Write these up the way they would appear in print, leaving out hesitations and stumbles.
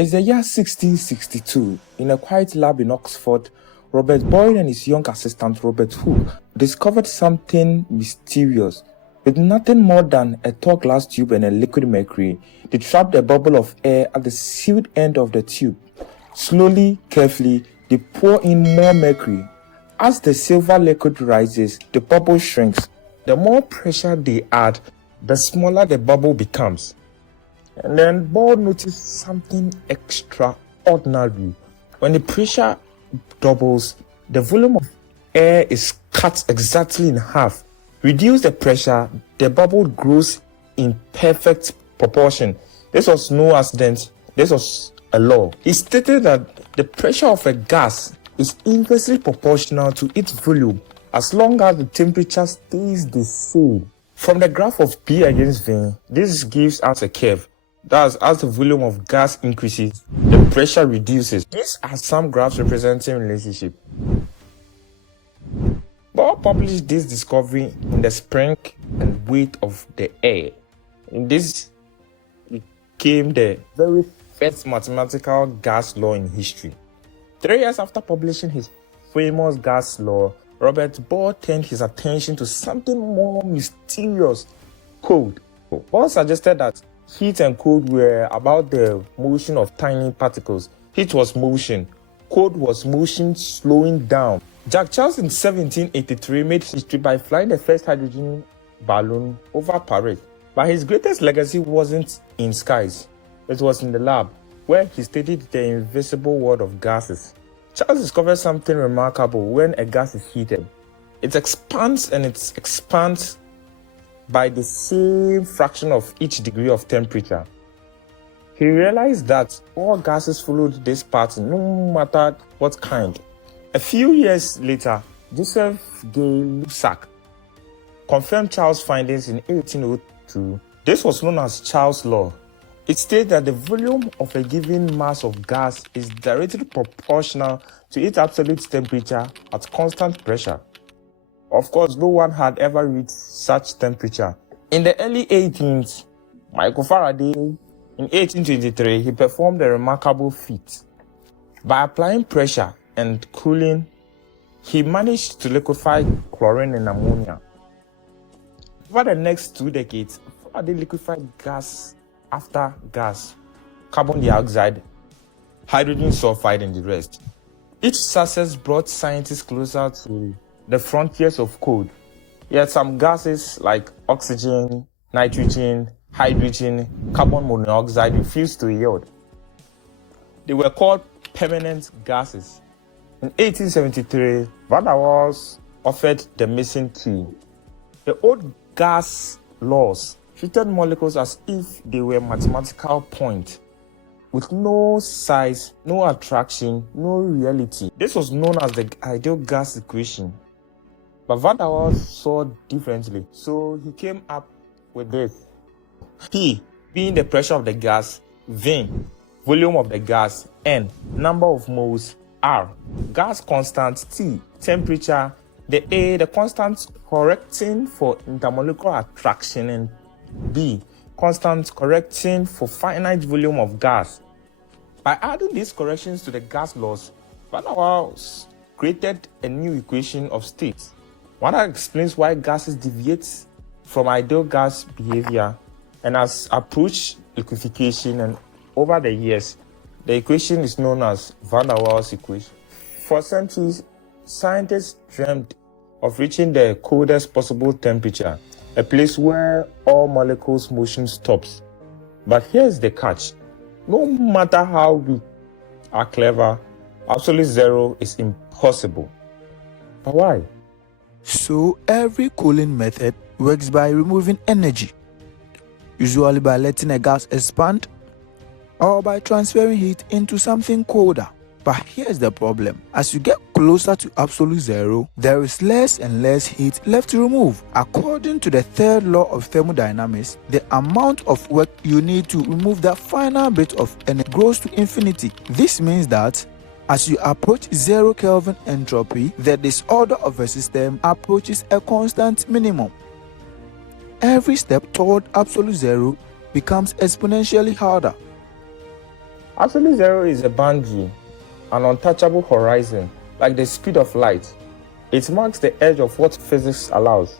It's the year 1662. In a quiet lab in Oxford, Robert Boyle and his young assistant Robert Hooke discovered something mysterious. With nothing more than a tall glass tube and a liquid mercury, they trapped a bubble of air at the sealed end of the tube. Slowly, carefully, they pour in more mercury. As the silver liquid rises, the bubble shrinks. The more pressure they add, the smaller the bubble becomes. And then Boyle noticed something extraordinary. When the pressure doubles, the volume of air is cut exactly in half. Reduce the pressure, the bubble grows in perfect proportion. This was no accident. This was a law. It stated that the pressure of a gas is inversely proportional to its volume as long as the temperature stays the same. From the graph of P against V, this gives us a curve. Thus, as the volume of gas increases, the pressure reduces. These are some graphs representing relationship. Boyle published this discovery in the strength and weight of the air. In this became the very first mathematical gas law in history. 3 years after publishing his famous gas law, Robert Boyle turned his attention to something more mysterious: cold. Boyle suggested that heat and cold were about the motion of tiny particles. Heat was motion. Cold was motion slowing down. Jack Charles in 1783 made history by flying the first hydrogen balloon over Paris. But his greatest legacy wasn't in skies. It was in the lab, where he studied the invisible world of gases. Charles discovered something remarkable. When a gas is heated, it expands, and it expands by the same fraction of each degree of temperature. He realized that all gases followed this pattern, no matter what kind. A few years later, Joseph Gay-Lussac confirmed Charles' findings in 1802. This was known as Charles' law. It states that the volume of a given mass of gas is directly proportional to its absolute temperature at constant pressure. Of course, no one had ever reached such temperature. In the early 18th, Michael Faraday, in 1823, he performed a remarkable feat. By applying pressure and cooling, he managed to liquefy chlorine and ammonia. For the next 2 decades, Faraday liquefied gas after gas, carbon dioxide, hydrogen sulfide, and the rest. Each success brought scientists closer to the frontiers of cold. Yet some gases like oxygen, nitrogen, hydrogen, carbon monoxide refused to yield. They were called permanent gases. In 1873, Van der Waals offered the missing key. The old gas laws treated molecules as if they were mathematical points, with no size, no attraction, no reality. This was known as the ideal gas equation. But Van der Waals saw differently, so he came up with this. P being the pressure of the gas, V volume of the gas, N number of moles, R gas constant, T temperature, the A the constant correcting for intermolecular attraction, and B constant correcting for finite volume of gas. By adding these corrections to the gas laws, Van der Waals created a new equation of states. One that explains why gases deviate from ideal gas behavior and has approached liquefaction, and over the years, the equation is known as Van der Waals equation. For centuries, scientists dreamed of reaching the coldest possible temperature, a place where all molecules' motion stops. But here's the catch. No matter how we are clever, absolute zero is impossible. But why? So every cooling method works by removing energy, usually by letting a gas expand or by transferring heat into something colder. But here's the problem. As you get closer to absolute zero, there is less and less heat left to remove. According to the third law of thermodynamics, the amount of work you need to remove that final bit of energy grows to infinity. This means that as you approach 0 Kelvin entropy, the disorder of a system approaches a constant minimum. Every step toward absolute zero becomes exponentially harder. Absolute zero is a boundary, an untouchable horizon, like the speed of light. It marks the edge of what physics allows.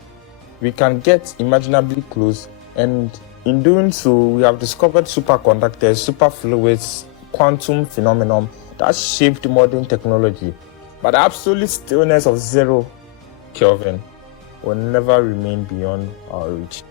We can get imaginably close, and in doing so, we have discovered superconductors, superfluids, quantum phenomenon that shaped modern technology. But the absolute stillness of 0 Kelvin will never remain beyond our reach.